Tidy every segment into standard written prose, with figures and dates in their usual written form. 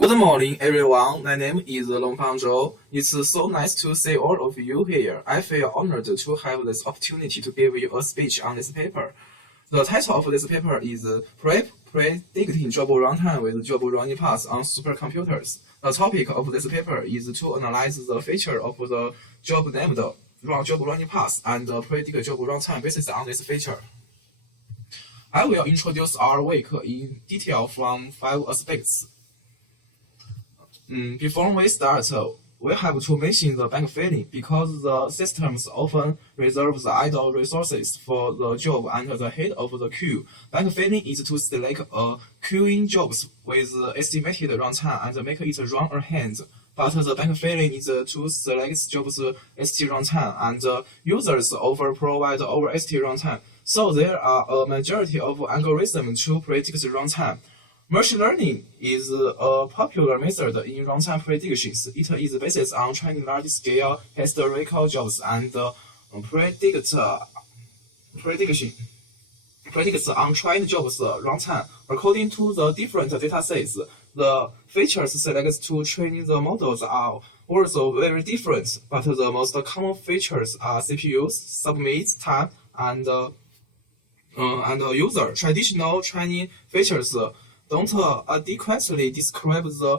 Good morning, everyone. My name is Longpang Zhou. It's so nice to see all of you here. I feel honored to have this opportunity to give you a speech on this paper. The title of this paper is Predicting Job Runtime with Job Running Paths on Supercomputers. The topic of this paper is to analyze the feature of the job named job running path and predict job runtime based on this feature. I will introduce our work in detail from 5 aspects. Before we start, we have to mention the backfilling because the systems often reserve the idle resources for the job at the head of the queue. Backfilling is to select a queuing jobs with estimated runtime and make it run ahead. But the backfilling is to select jobs ST runtime and users over provide over ST runtime. So there are a majority of algorithms to predict the runtime. Machine learning is a popular method in runtime predictions. It is based on training large-scale historical jobs and predicts untrained jobs runtime. According to the different datasets, the features selected to train the models are also very different, but the most common features are CPUs, submit time, and user. Traditional training features don't adequately describe the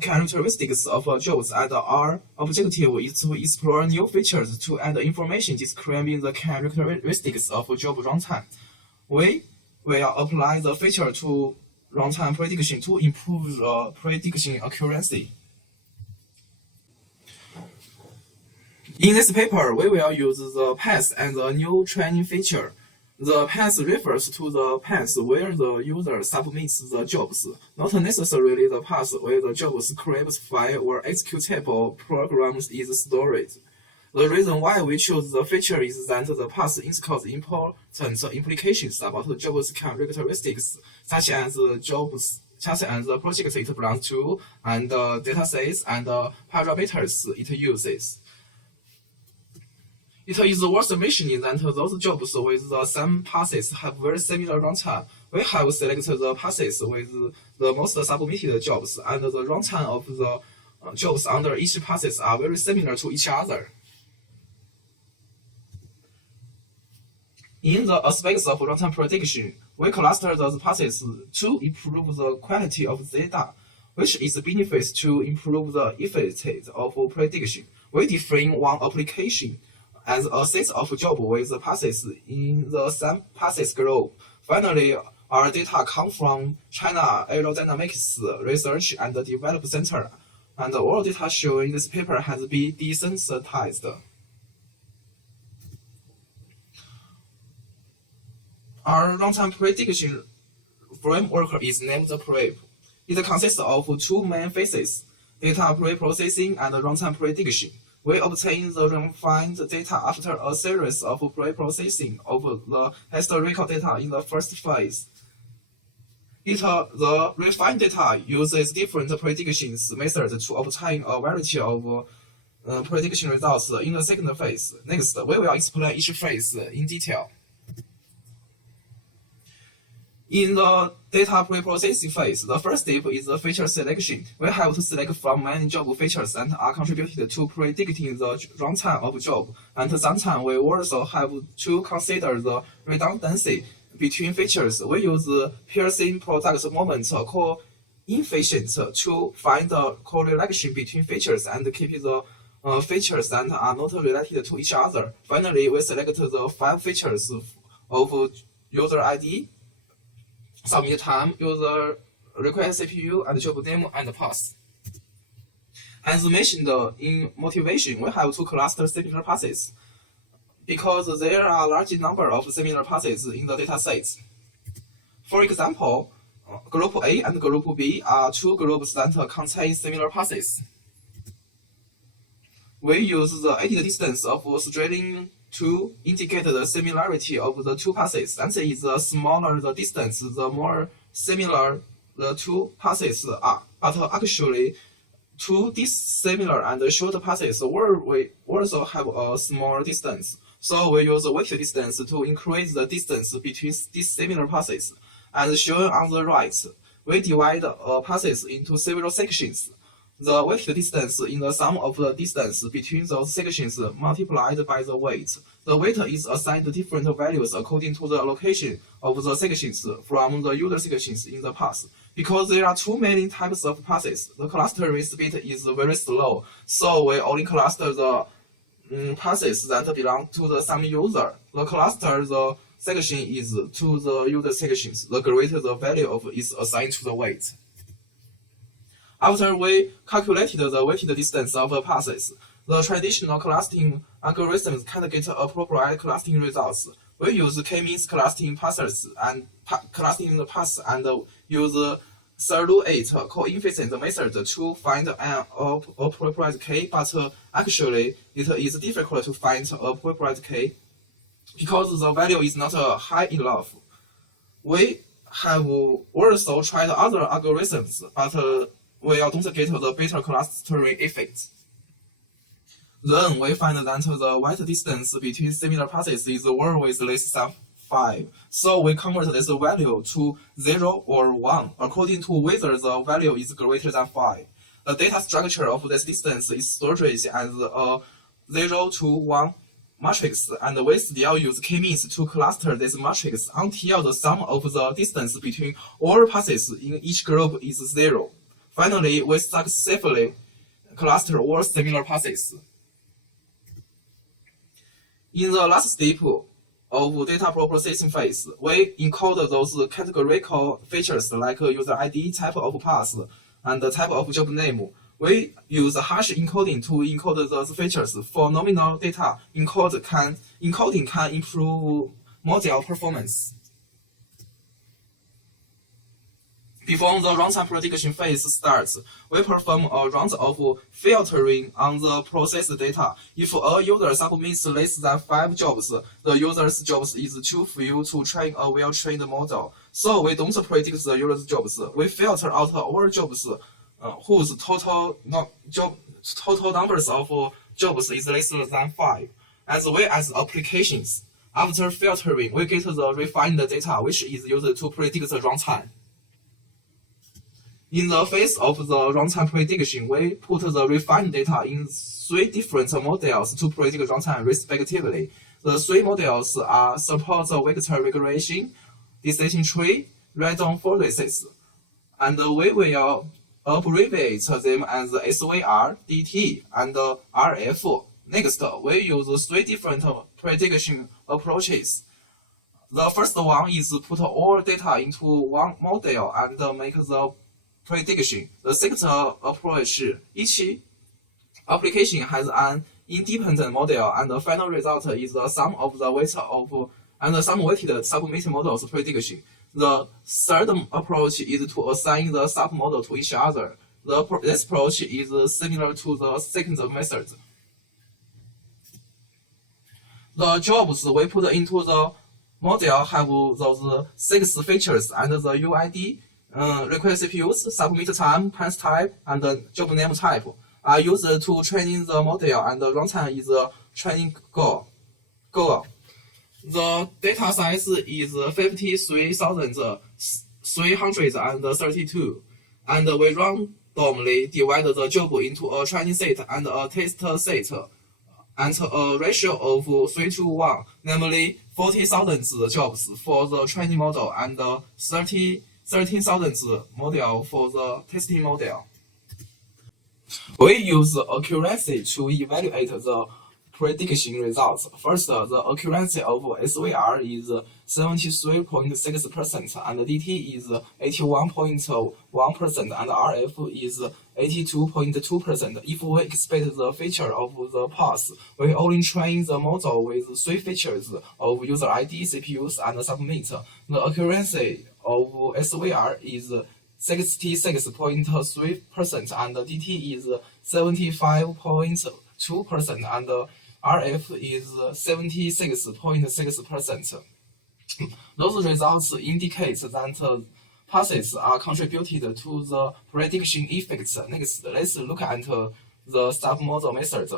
characteristics of jobs, and our objective is to explore new features to add information describing the characteristics of job runtime. We will apply the feature to runtime prediction to improve the prediction accuracy. In this paper, we will use the path as a new training feature. The path refers to the path where the user submits the jobs, not necessarily the path where the job's script file or executable programs is stored. The reason why we choose the feature is that the path includes important implications about the job's characteristics, such as the project it belongs to, and datasets and parameters it uses. It is worth mentioning that those jobs with the same paths have very similar runtime. We have selected the paths with the most submitted jobs, and the runtime of the jobs under each paths are very similar to each other. In the aspects of runtime prediction, we cluster those paths to improve the quality of the data, which is benefits to improve the efficiency of prediction. We define one application as a set of jobs with paths in the same paths group. Finally, our data come from China Aerodynamics Research and Development Center, and all data shown in this paper has been desensitized. Our runtime prediction framework is named PREP. It consists of 2 main phases: data pre-processing and runtime prediction. We obtain the refined data after a series of pre-processing of the historical data in the first phase. The refined data uses different predictions methods to obtain a variety of prediction results in the second phase. Next, we will explain each phase in detail. In the data pre-processing phase, the first step is the feature selection. We have to select from many job features that are contributed to predicting the runtime of job. At some time, we also have to consider the redundancy between features. We use Pearson product moment coefficient to find the correlation between features and keep the features that are not related to each other. Finally, we select the 5 features of user ID, submit time, user request CPU, and job name and path. As mentioned in motivation, we have to cluster similar paths because there are a large number of similar paths in the datasets. For example, Group A and Group B are 2 groups that contain similar paths. We use the added distance of string to indicate the similarity of the 2 paths. That is, the smaller the distance, the more similar the 2 paths are. But actually, 2 dissimilar and short paths we also have a small distance. So we use weighted distance to increase the distance between dissimilar paths. As shown on the right, we divide passes into several sections. The weighted distance is the sum of the distance between those sections multiplied by the weight. The weight is assigned different values according to the allocation of the sections from the user sections in the path. Because there are too many types of passes, the clustering speed is very slow, so we only cluster the passes that belong to the same user. The cluster the section is to the user sections, the greater the value of is assigned to the weight. After we calculated the weighted distance of the passes, the traditional clustering algorithms can't get appropriate clustering results. We use k-means clustering passes and clustering the paths and use surrogate coefficient method to find an appropriate k, but actually it is difficult to find appropriate k because the value is not high enough. We have also tried other algorithms, but we don't get the better clustering effect. Then we find that the weight distance between similar passes is always less than 5. So we convert this value to 0 or 1 according to whether the value is greater than 5. The data structure of this distance is stored as a 0 to 1 matrix, and we still use k-means to cluster this matrix until the sum of the distance between all passes in each group is 0. Finally, we successfully cluster all similar passes. In the last step of data processing phase, we encode those categorical features like user ID, type of path, and type of job name. We use hash encoding to encode those features. For nominal data, encoding can improve model performance. Before the runtime prediction phase starts, we perform a round of filtering on the processed data. If a user submits less than 5 jobs, the user's jobs is too few to train a well-trained model. So we don't predict the user's jobs. We filter out all jobs whose total numbers of jobs is less than 5, as well as applications. After filtering, we get the refined data, which is used to predict the runtime. In the phase of the runtime prediction, we put the refined data in 3 different models to predict runtime respectively. The 3 models support the vector regression, decision tree, random forests, and we will abbreviate them as SVR, DT, and RF. Next, we use 3 different prediction approaches. The first one is put all data into one model and make the prediction. The second approach, each application has an independent model, and the final result is the sum of the weight of and some weighted submit models prediction. The third approach is to assign the submodel to each other. This approach is similar to the second method. The jobs we put into the model have those 6 features, and the UID, request CPUs, submit time, path type, and job name type are used to training the model, and the runtime is the training goal. The data size is 53,332, and we randomly divide the job into a training set and a test set at a ratio of 3 to 1, namely 40,000 jobs for the training model and 13,000 model for the testing model. We use accuracy to evaluate the prediction results. First, the accuracy of SVR is 73.6% and DT is 81.1% and RF is 82.2%. If we expect the feature of the path, we only train the model with 3 features of user ID, CPUs, and submit. The accuracy of SVR is 66.3% and DT is 75.2% and RF is 76.6%. Those results indicate that passes are contributed to the prediction effects. Next, let's look at the submodel method.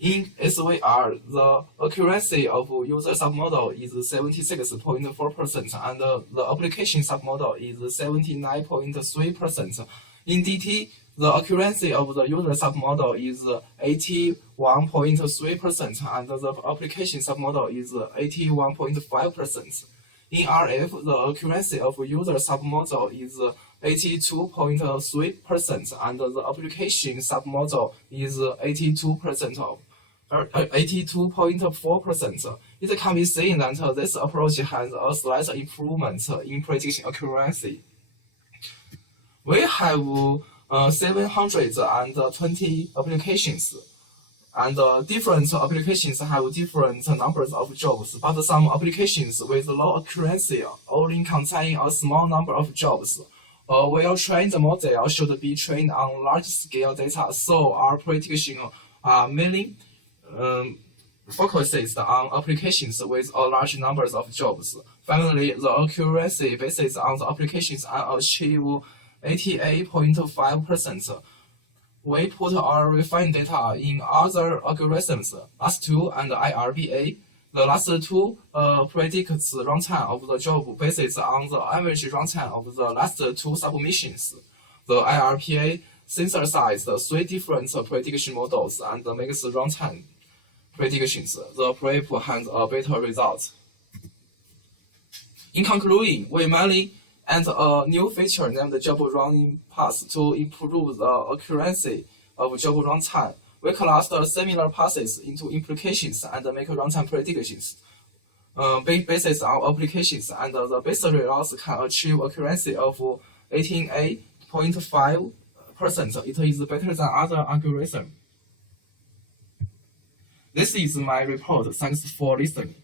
In SVR, the accuracy of user submodel is 76.4% and the application submodel is 79.3%. In DT, the accuracy of the user submodel is 81.3% and the application submodel is 81.5%. In RF, the accuracy of user submodel is 82.3% and the application submodel is 82.4%. It can be seen that this approach has a slight improvement in prediction accuracy. We have 720 applications, and different applications have different numbers of jobs, but some applications with low accuracy only contain a small number of jobs. A well-trained model should be trained on large-scale data, so our prediction mainly focuses on applications with a large number of jobs. Finally, the accuracy basis on the applications and achieve 88.5%. We put our refined data in other algorithms, last2 and IRBA. The last2 predicts runtime of the job based on the average runtime of the last 2 submissions. The IRBA synthesizes 3 different prediction models and makes runtime predictions. The prep has a better result. In conclusion, we mainly add a new feature named Job Running Path to improve the accuracy of job runtime. We cluster similar paths into implications and make runtime predictions based on applications, and the best results can achieve accuracy of 18.5%. It is better than other algorithms. This is my report. Thanks for listening.